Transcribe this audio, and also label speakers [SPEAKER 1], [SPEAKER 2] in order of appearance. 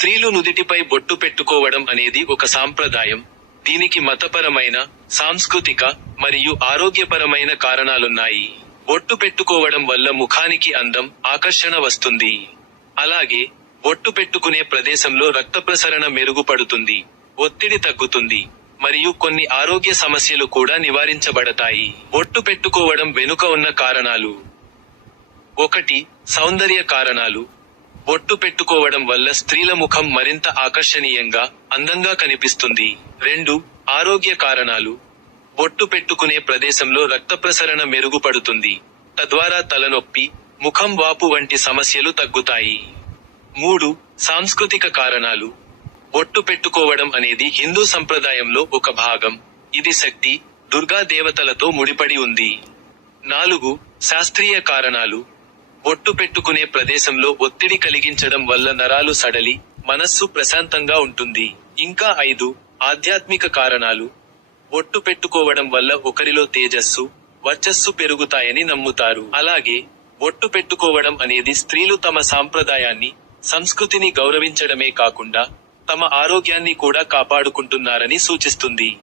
[SPEAKER 1] స్త్రీలు నుదిటిపై బొట్టు పెట్టుకోవడం అనేది ఒక సాంప్రదాయం. దీనికి మతపరమైన సాంస్కృతిక మరియు ఆరోగ్యపరమైన కారణాలున్నాయి. బొట్టు పెట్టుకోవడం వల్ల ముఖానికి అందం ఆకర్షణ వస్తుంది. అలాగే బొట్టు పెట్టుకునే ప్రదేశంలో రక్త ప్రసరణ మెరుగుపడుతుంది ఒత్తిడి తగ్గుతుంది మరియు కొన్ని ఆరోగ్య సమస్యలు కూడా నివారించబడతాయి. బొట్టు పెట్టుకోవడం వెనుక ఉన్న కారణాలు. ఒకటి సౌందర్య కారణాలు. బొట్టు పెట్టుకోవడం వల్ల స్త్రీల ముఖం మరింత ఆకర్షణీయంగా అందంగా కనిపిస్తుంది. రెండు ఆరోగ్య కారణాలు. బొట్టు పెట్టుకునే ప్రదేశంలో రక్త ప్రసరణ మెరుగుపడుతుంది. తద్వారా తలనొప్పి ముఖం వాపు వంటి సమస్యలు తగ్గుతాయి. మూడు సాంస్కృతిక కారణాలు. బొట్టు పెట్టుకోవడం అనేది హిందూ సంప్రదాయంలో ఒక భాగం. ఇది శక్తి దుర్గా దేవతలతో ముడిపడి ఉంది. నాలుగు శాస్త్రీయ కారణాలు. బొట్టు పెట్టుకునే ప్రదేశంలో ఒత్తిడి కలిగించడం వల్ల నరాలు సడలి మనస్సు ప్రశాంతంగా ఉంటుంది. ఇంకా ఐదు ఆధ్యాత్మిక కారణాలు. బొట్టు పెట్టుకోవడం వల్ల ఒకరిలో తేజస్సు వర్చస్సు పెరుగుతాయని నమ్ముతారు. అలాగే బొట్టు పెట్టుకోవడం అనేది స్త్రీలు తమ సాంప్రదాయాన్ని సంస్కృతిని గౌరవించడమే కాకుండా తమ ఆరోగ్యాన్ని కూడా కాపాడుకుంటున్నారని సూచిస్తుంది.